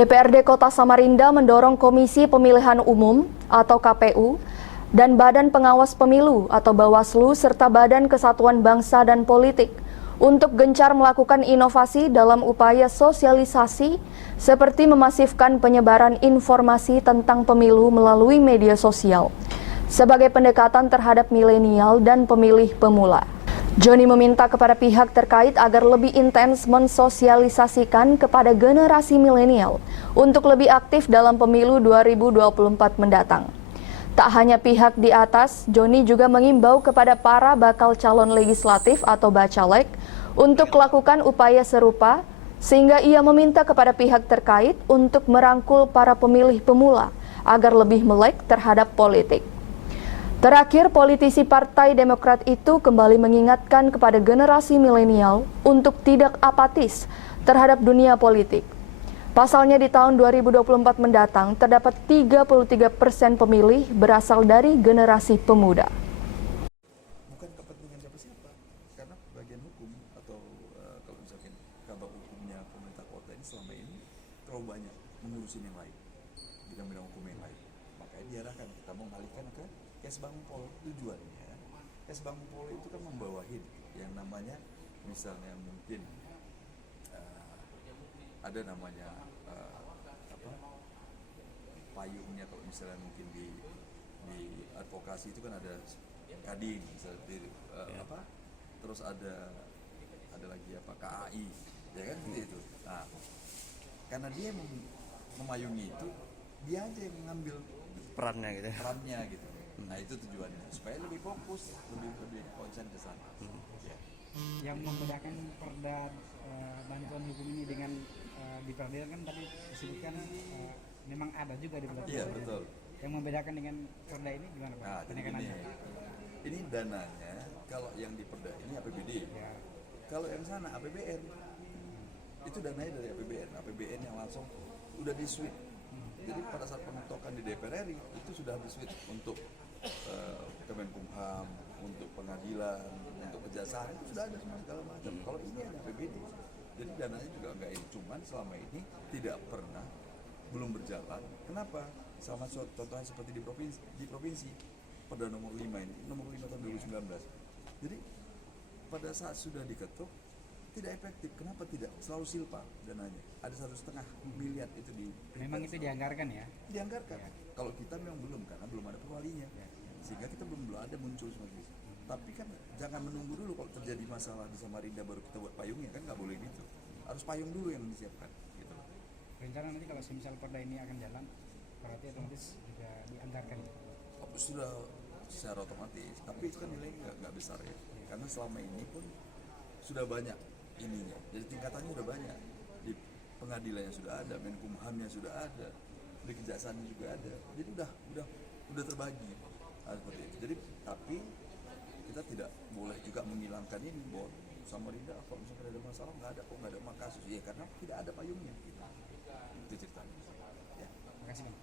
DPRD Kota Samarinda mendorong Komisi Pemilihan Umum atau KPU dan Badan Pengawas Pemilu atau Bawaslu serta Badan Kesatuan Bangsa dan Politik untuk gencar melakukan inovasi dalam upaya sosialisasi seperti memasifkan penyebaran informasi tentang pemilu melalui media sosial sebagai pendekatan terhadap milenial dan pemilih pemula. Joni meminta kepada pihak terkait agar lebih intens mensosialisasikan kepada generasi milenial untuk lebih aktif dalam pemilu 2024 mendatang. Tak hanya pihak di atas, Joni juga mengimbau kepada para bakal calon legislatif atau bacalek untuk melakukan upaya serupa, sehingga ia meminta kepada pihak terkait untuk merangkul para pemilih pemula agar lebih melek terhadap politik. Terakhir, politisi Partai Demokrat itu kembali mengingatkan kepada generasi milenial untuk tidak apatis terhadap dunia politik. Pasalnya di tahun 2024 mendatang, terdapat 33% pemilih berasal dari generasi pemuda. Bukan kepentingan siapa-siapa, karena bagian hukum atau kalau misalkan kabar hukumnya pemerintah kota ini selama ini terlalu banyak mengurusin yang lain, bidang-bidang hukum yang lain. Makanya diarahkan kita mau mengalihkan ke Kesbangpol. Tujuannya Kesbangpol itu kan membawahi yang namanya misalnya mungkin ada namanya payungnya, kalau misalnya mungkin di advokasi itu kan ada kadin misalnya terus ada lagi KAI ya kan gitu. Nah, karena dia memayungi itu, dia aja yang mengambil perannya gitu. Nah, itu tujuannya supaya lebih fokus, lebih konsen ke sana. Ya. Yang membedakan perda bantuan hukum ini dengan di perda kan tadi disebutkan memang ada juga di perda. Iya, betul. Yang membedakan dengan perda ini gimana Pak? Nah, jadi ini dananya kalau yang di perda ini APBD. Ya. Kalau yang sana APBN. Itu dananya dari APBN. APBN yang langsung udah di-switch. Jadi pada saat pengetokan di DPR RI itu sudah di-switch untuk Kemenkumham, untuk pengadilan, untuk kejaksaan, itu sudah ada semua segala macam. Kalau ini ada APBD, jadi dananya juga enggak ini. Cuman selama ini tidak pernah, belum berjalan. Kenapa? Sama contohnya seperti di provinsi Perda nomor 5 ini, nomor 5 tahun 2019. Jadi pada saat sudah diketuk tidak efektif. Kenapa tidak? Selalu silpa dananya. Ada 1,5 miliar itu di. Memang itu dianggarkan ya? Dianggarkan. Ya. Kalau kita memang belum, karena belum ada perwalinya. Ya. Sehingga kita belum ada muncul seperti itu. Tapi kan jangan menunggu dulu kalau terjadi masalah di Samarinda baru kita buat payungnya, kan nggak boleh gitu. Harus payung dulu yang disiapkan. Gitu. Rencana nanti kalau semisal perda ini akan jalan, berarti otomatis juga dianggarkan. Sudah secara otomatis. Tapi itu kan nilainya nggak besar ya. Karena selama ini pun sudah banyak ininya. Jadi tingkatannya sudah banyak. Di pengadilannya sudah ada, Menkumhamnya sudah ada, di kejaksaannya juga ada. Jadi udah terbagi. Seperti itu. Jadi tapi kita tidak boleh juga menghilangkan ini bahwa Samarinda kalau misalnya ada masalah nggak ada kasus ya, karena tidak ada payungnya gitu. Itu ceritanya. Ya. Terima kasih Bang.